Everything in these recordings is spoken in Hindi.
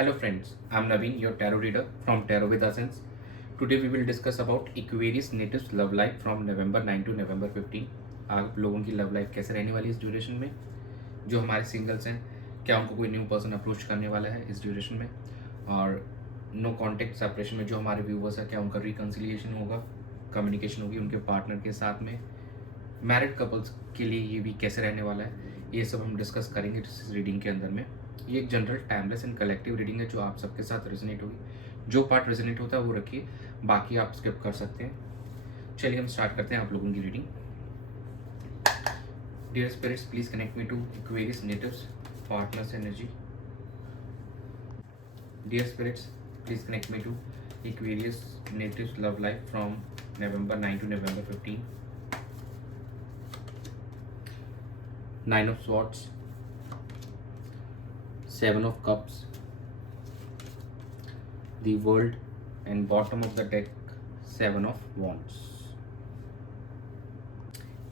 Hello friends, I'm Naveen, your tarot reader from Tarot with Essence. Today we will discuss about Aquarius natives love life from November 9 to November 15. आप लोगों की लव लाइफ कैसे रहने वाली है इस ड्यूरेशन में? जो हमारे सिंगल्स हैं, क्या उनको कोई न्यू पर्सन अप्रोच करने वाला है इस ड्यूरेशन में? और नो कॉन्टेक्ट सेपरेशन में जो हमारे व्यूवर्स हैं, क्या उनका रिकन्सिलिएशन होगा, कम्युनिकेशन होगी उनके पार्टनर के साथ में? मैरिड कपल्स के लिए ये भी कैसे रहने वाला है, ये सब हम डिस्कस करेंगे इस रीडिंग के अंदर में। ये एक general timeless and collective reading है जो आप सबके साथ रेजोनेट होगी। जो पार्ट रेजोनेट होता है वो रखिए, बाकी आप स्किप कर सकते हैं। चलिए हम स्टार्ट करते हैं आप लोगों की reading. Dear spirits, please connect me to Aquarius natives partners energy. Dear spirits, please connect me to Aquarius natives love life from November 9 to November 15. Nine of Swords, Seven of Cups, the World, and bottom of the deck, Seven of Wands.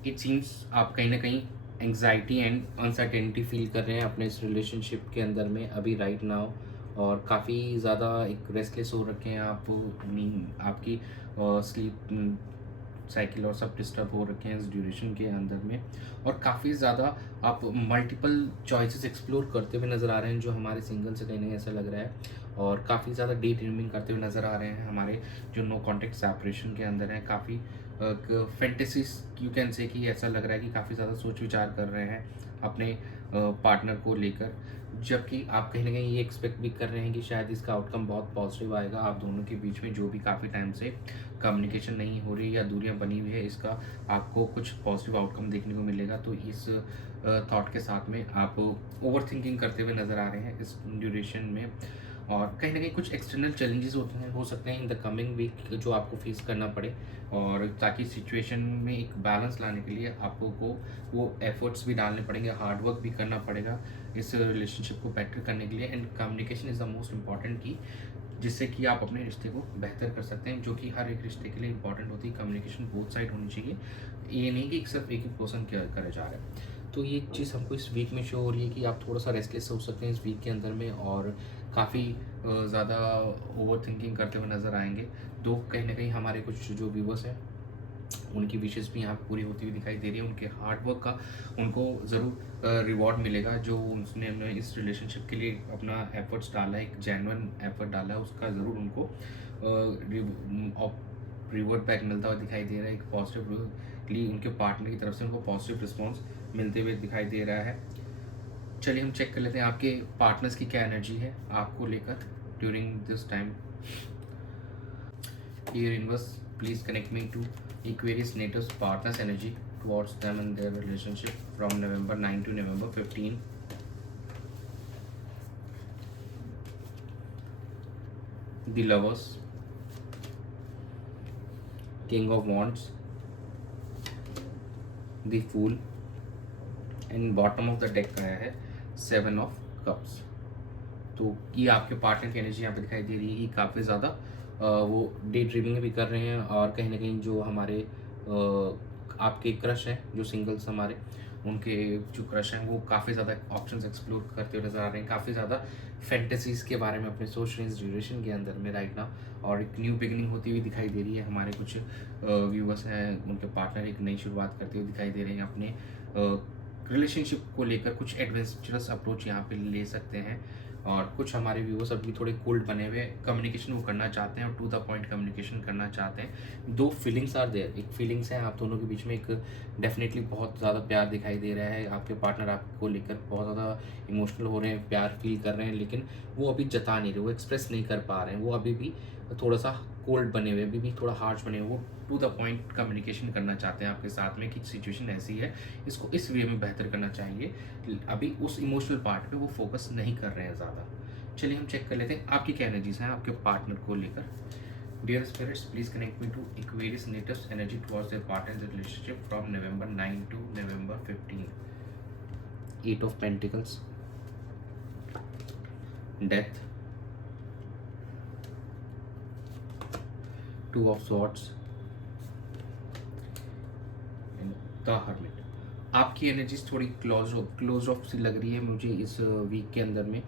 It seems आप कहीं ना कहीं एंग्जाइटी एंड अनसर्टेनिटी फील कर रहे हैं अपने इस रिलेशनशिप के अंदर में अभी राइट नाउ, और काफ़ी ज़्यादा एक रेस्टलेस हो रखे हैं आप। नींद आपकी स्लीप साइकिल और सब डिस्टर्ब हो रखे हैं इस ड्यूरेशन के अंदर में, और काफ़ी ज़्यादा आप मल्टीपल चॉइसेस एक्सप्लोर करते हुए नज़र आ रहे हैं जो हमारे सिंगल से कहीं नहीं ऐसा लग रहा है, और काफ़ी ज़्यादा डे ड्रीमिंग करते हुए नज़र आ रहे हैं हमारे जो नो कॉन्टेक्ट सेपरेशन के अंदर हैं। काफ़ी फैंटेसीज यू कैन से कि ऐसा लग रहा है कि काफ़ी ज़्यादा सोच विचार कर रहे हैं अपने पार्टनर को लेकर, जबकि आप कहीं ना कहीं ये एक्सपेक्ट भी कर रहे हैं कि शायद इसका आउटकम बहुत पॉजिटिव आएगा। आप दोनों के बीच में जो भी काफ़ी टाइम से कम्युनिकेशन नहीं हो रही या दूरियां बनी हुई है, इसका आपको कुछ पॉजिटिव आउटकम देखने को मिलेगा। तो इस थॉट के साथ में आप ओवर थिंकिंग करते हुए नज़र आ रहे हैं इस ड्यूरेशन में, और कहीं ना कहीं कुछ एक्सटर्नल चैलेंजेस होते हैं, हो सकते हैं इन द कमिंग वीक जो आपको फेस करना पड़े, और ताकि सिचुएशन में एक बैलेंस लाने के लिए आपको वो एफर्ट्स भी डालने पड़ेंगे, हार्ड वर्क भी करना पड़ेगा इस रिलेशनशिप को बेटर करने के लिए। And communication is the most important की, जिससे कि आप अपने रिश्ते को बेहतर कर सकते हैं, जो कि हर एक रिश्ते के लिए इंपॉर्टेंट होती है। कम्युनिकेशन बोथ साइड होनी चाहिए, ये नहीं कि सिर्फ एक ही पर्सन करे जा रहा है। तो ये चीज़ हमको इस वीक में शो हो रही है कि आप थोड़ा सा रेस्टलेस हो सकते हैं इस वीक के अंदर में, और काफ़ी ज़्यादा ओवर थिंकिंग करते हुए नज़र आएंगे। दो कहीं ना कहीं हमारे कुछ जो व्यूवर्स हैं उनकी विशेष भी यहाँ पे पूरी होती हुई दिखाई दे रही है। उनके हार्ड वर्क का उनको ज़रूर रिवॉर्ड मिलेगा, जो उसने इस रिलेशनशिप के लिए अपना एफर्ट्स डाला है, एक जेन्युइन एफर्ट डाला है, उसका ज़रूर उनको रिवॉर्ड बैक मिलता हुआ दिखाई दे रहा है। एक पॉजिटिवली उनके पार्टनर की तरफ से उनको पॉजिटिव रिस्पॉन्स मिलते हुए दिखाई दे रहा है। चलिए हम चेक कर लेते हैं आपके पार्टनर्स की क्या एनर्जी है आपको लेकर during this time. Dear universe, please connect me to Aquarius natives partners energy towards them and their relationship from November 9 to November 15. The lovers, King of Wands, the Fool, and bottom of the deck आया है Seven of Cups। तो ये आपके पार्टनर की एनर्जी यहाँ पे दिखाई दे रही है कि काफ़ी ज़्यादा वो डे ड्रीमिंग भी कर रहे हैं, और कहीं ना कहीं जो हमारे आपके क्रश हैं, जो सिंगल्स हमारे, उनके जो क्रश हैं वो काफ़ी ज़्यादा ऑप्शंस एक्सप्लोर करते हुए नजर आ रहे हैं, काफ़ी ज़्यादा फैंटेसीज़ के बारे में अपने सोच रहे हैं इस ड्यूरेशन के अंदर में राइट नाउ, और एक न्यू बिगनिंग होती हुई दिखाई दे रही है। हमारे कुछ व्यूवर्स हैं, उनके पार्टनर एक नई शुरुआत करते हुए दिखाई दे रहे हैं अपने रिलेशनशिप को लेकर। कुछ एडवेंचरस अप्रोच यहाँ पे ले सकते हैं, और कुछ हमारे व्यूवर्स अभी थोड़े कोल्ड बने हुए कम्युनिकेशन वो करना चाहते हैं और टू द पॉइंट कम्युनिकेशन करना चाहते हैं। दो फीलिंग्स आर देयर, एक फीलिंग्स है आप दोनों के बीच में, एक डेफिनेटली बहुत ज़्यादा प्यार दिखाई दे रहा है। आपके पार्टनर आपको लेकर बहुत ज़्यादा इमोशनल हो रहे हैं, प्यार फील कर रहे हैं, लेकिन वो अभी जता नहीं रहे, वो एक्सप्रेस नहीं कर पा रहे हैं, वो अभी भी थोड़ा सा कोल्ड बने हुए, अभी भी थोड़ा हार्श बने हुए। वो टू द पॉइंट कम्युनिकेशन करना चाहते हैं आपके साथ में कि सिचुएशन ऐसी है, इसको इस वे में बेहतर करना चाहिए। अभी उस इमोशनल पार्ट पे वो फोकस नहीं कर रहे हैं ज़्यादा। चलिए हम चेक कर लेते हैं आपकी क्या एनर्जीज हैं आपके पार्टनर को लेकर। Dear spirits, please connect me to Aquarius natives energy towards their partner relationship from November 9 to November 15. Eight of Pentacles, Death, Two of Swords and The Hermit। आपकी एनर्जीज थोड़ी क्लोज ऑफ सी लग रही है मुझे इस वीक के अंदर में।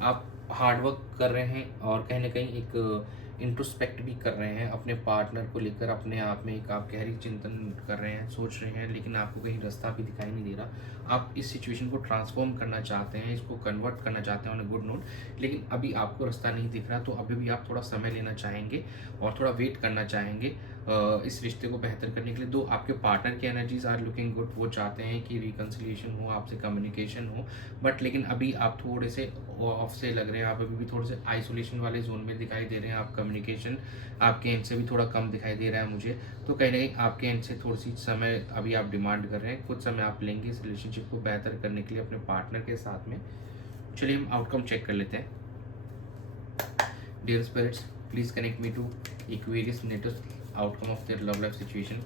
आप हार्ड वर्क कर रहे हैं और कहीं ना कहीं एक इंट्रोस्पेक्ट भी कर रहे हैं अपने पार्टनर को लेकर, अपने आप में एक आप गहरी चिंतन कर रहे हैं, सोच रहे हैं, लेकिन आपको कहीं रास्ता भी दिखाई नहीं दे रहा। आप इस सिचुएशन को ट्रांसफॉर्म करना चाहते हैं, इसको कन्वर्ट करना चाहते हैं ऑन अ गुड नोट, लेकिन अभी आपको रास्ता नहीं दिख रहा। तो अभी भी आप थोड़ा समय लेना चाहेंगे और थोड़ा वेट करना चाहेंगे इस रिश्ते को बेहतर करने के लिए। दो आपके पार्टनर की एनर्जीज आर लुकिंग गुड, वो चाहते हैं कि रिकन्सिलिएशन हो, आपसे कम्युनिकेशन हो, बट लेकिन अभी आप थोड़े से ऑफ से लग रहे हैं, आप अभी भी थोड़े से आइसोलेशन वाले जोन में दिखाई दे रहे हैं। आप कम्युनिकेशन आपके एंड से भी थोड़ा कम दिखाई दे रहा है मुझे। तो कहीं ना कहीं आपके एंड से थोड़ी सी समय अभी आप डिमांड कर रहे हैं, कुछ समय आप लेंगे इस रिलेशनशिप को बेहतर करने के लिए अपने पार्टनर के साथ में। चलिए हम आउटकम चेक कर लेते हैं। Dear spirits, please connect me to Aquarius Natus outcome of their love life situation.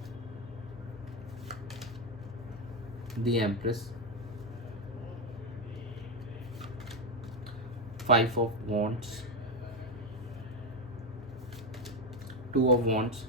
The Empress, 5 of Wands, 2 of Wands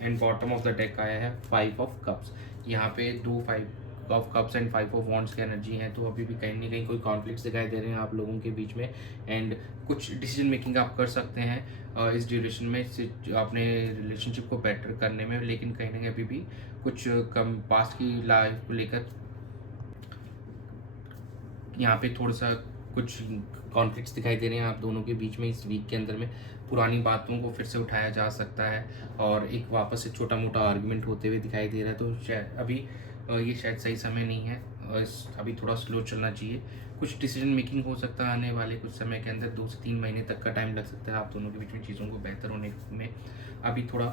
and bottom of the deck आया है 5 ऑफ कप्स। यहाँ पे 2 5 of cups and 5 of wands की एनर्जी है। तो अभी भी कहीं ना कहीं कोई कॉन्फ्लिक्ट्स दिखाई दे रहे हैं आप लोगों के बीच में, एंड कुछ डिसीजन मेकिंग आप कर सकते हैं इस ड्यूरेशन में अपने रिलेशनशिप को बेटर करने में, लेकिन कहीं ना कहीं अभी भी कुछ कम पास्ट की लाइफ को लेकर यहाँ पे थोड़ा सा कुछ कॉन्फ्लिक्ट्स दिखाई दे रहे हैं आप दोनों के बीच में। इस वीक के अंदर में पुरानी बातों को फिर से उठाया जा सकता है और एक वापस से छोटा मोटा आर्गुमेंट होते हुए दिखाई दे रहा है। तो शायद अभी ये शायद सही समय नहीं है, अभी थोड़ा स्लो चलना चाहिए। कुछ डिसीजन मेकिंग हो सकता है आने वाले कुछ समय के अंदर, 2 से 3 महीने तक का टाइम लग सकता है आप दोनों के बीच में चीज़ों को बेहतर होने में। अभी थोड़ा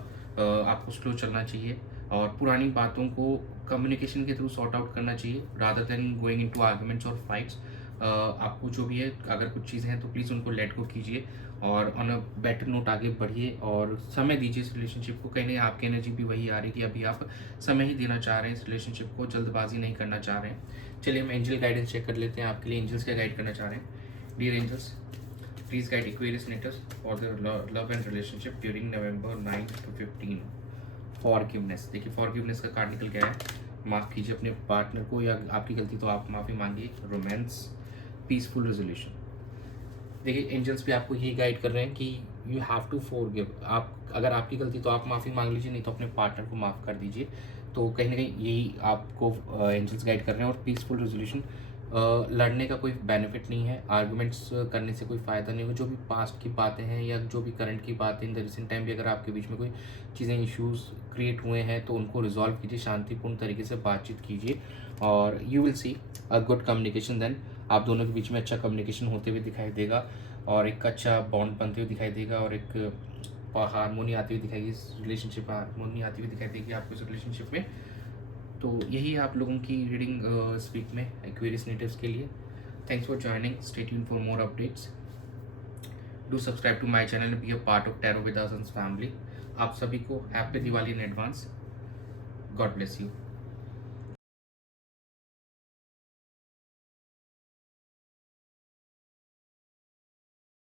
आपको स्लो चलना चाहिए और पुरानी बातों को कम्युनिकेशन के थ्रू सॉर्ट आउट करना चाहिए rather than going into arguments और फाइट्स। आपको जो भी है, अगर कुछ चीज़ें हैं तो प्लीज़ उनको लेट गो कीजिए और ऑन अ बेटर नोट आगे बढ़िए और समय दीजिए इस रिलेशनशिप को। कहीं नहीं आपकी एनर्जी भी वही आ रही कि अभी आप समय ही देना चाह रहे हैं इस रिलेशनशिप को, जल्दबाजी नहीं करना चाह रहे हैं। चलिए हम एंजल गाइडेंस चेक कर लेते हैं आपके लिए एंजल्स क्या गाइड करना चाह रहे हैं। Dear angels, please guide Aquarius natives for the love and relationship during November 9 to 15। Forgiveness, देखिए फॉरगिवनेस का कार्ड निकल गया है। माफ़ कीजिए अपने पार्टनर को, या आपकी गलती तो आप माफ़ी मांगिए। Romance, peaceful resolution. देखिए एंजल्स भी आपको यही गाइड कर रहे हैं कि यू हैव टू फॉरगिव। आप अगर आपकी गलती तो आप माफ़ी मांग लीजिए, नहीं तो अपने पार्टनर को माफ़ कर दीजिए। तो कहीं ना कहीं यही आपको एंजल्स गाइड कर रहे हैं। और पीसफुल रेजोल्यूशन, लड़ने का कोई बेनिफिट नहीं है, आर्गुमेंट्स करने से कोई फ़ायदा नहीं होगा। जो भी पास्ट की बातें हैं या जो भी करंट की बातें इन द रिसेंट टाइम भी अगर आपके बीच में कोई चीज़ें इश्यूज़ क्रिएट हुए हैं तो उनको रिजॉल्व कीजिए, शांतिपूर्ण तरीके से बातचीत कीजिए और you will see a good communication. Then आप दोनों के बीच में अच्छा कम्युनिकेशन होते हुए दिखाई देगा और एक अच्छा बॉन्ड बनते हुए दिखाई देगा और एक हारमोनी आती हुई दिखाएगी, इस रिलेशनशिप में हारमोनी आती हुई दिखाई देगी आपको इस रिलेशनशिप में। तो यही है आप लोगों की रीडिंग इस वीक में एक्वेरियस नेटिव्स के लिए। Thanks for joining, stay tune for more updates. Do subscribe to my channel, be a part of tarot with us family. आप सभी को happy Diwali in advance. God bless you.